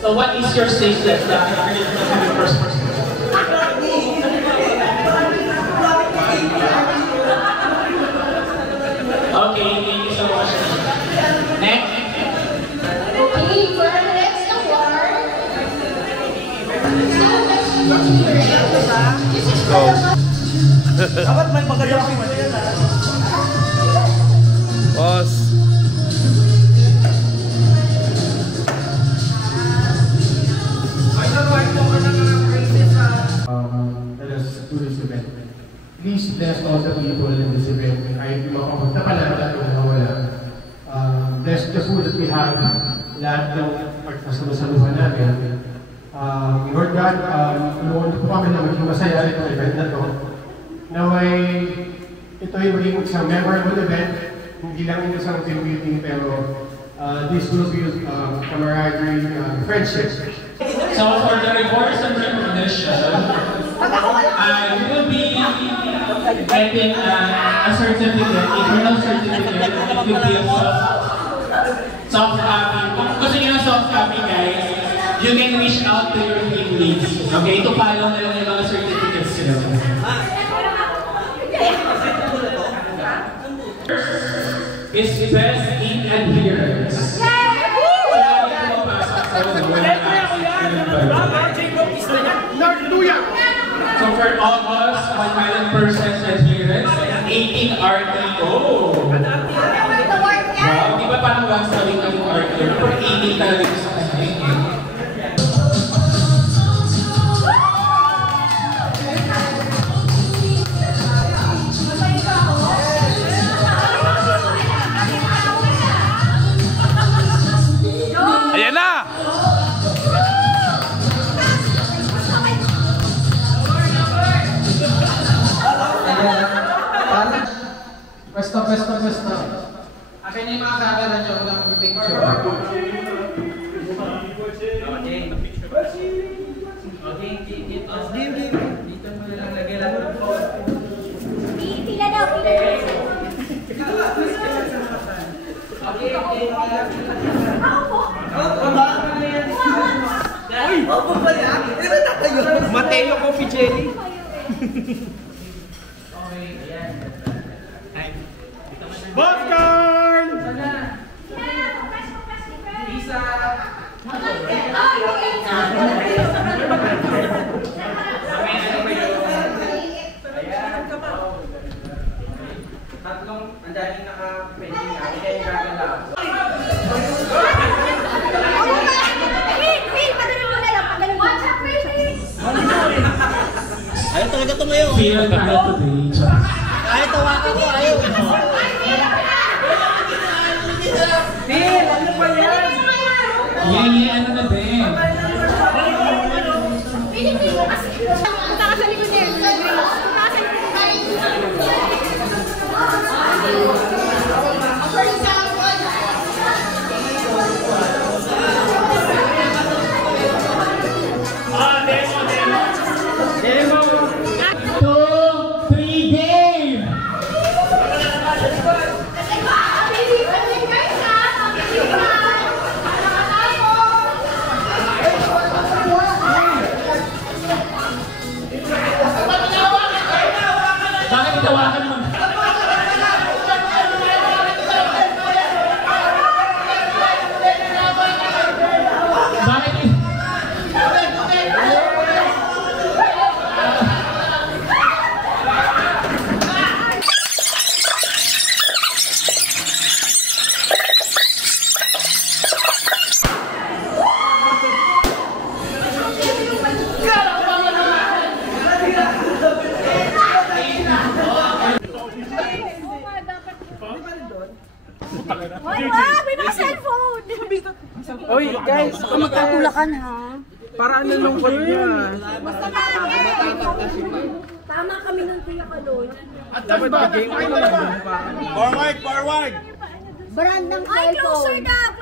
So what is your stage left? First person. Okay, thank you so much. Next. Okay, for the next award. Dapat may magandang pimali yan ha. Boss. Let us do this event. Please bless all the people in this event. Kahit yung mga kapunta pa lang at yung nawala. Bless the food that we have. Lahat ng pagkasalusaluhan namin. Lord God, inuwan po kami na maging masaya itong event na to. Naway, ito ay maging isang memorable event. Hindi lang isang team building, pero this will be camaraderie, friendship. So for the rewards and recognition, we will be getting a certificate, internal certificate. It will be a soft copy. Kung gusto nyo ng soft copy, guys, you can reach out to your team leads. Okay, to follow na lang yung mga certificates nyo. Is best in adherence. So for August, 100% adherence, 18 RTO. Wow, di ba parang once a week ang RTO? Pero 18 talaga sa kanya. Ayan na! Pesta. Akin na yung mga kakala nyo kung lang mag-picture. Okay, dito mo na lang lagay lang ng phone. Pila daw. Mateo Coffee Jelly. Popcorn! Pizza! Tatlong, ang daming naka-pending na, kaya yung gagalaw. Ayaw talaga tumayo. Feel tayo today. Ayaw tawakan ko, ayaw. Phil, ano ba yan? Yeah, ano na din. Punta ka sa likod niya. Punta ka sa likod Demo! 2, 3, game! Bakit itawakan mo? Bakit? May mga cellphone! Oy, guys, Magkatulakan ha. para ano nung niya? Basta na! Tama kami ng pinakaloy. Dapat ba game? Forward! Brand ng cellphone. Ay, closer na!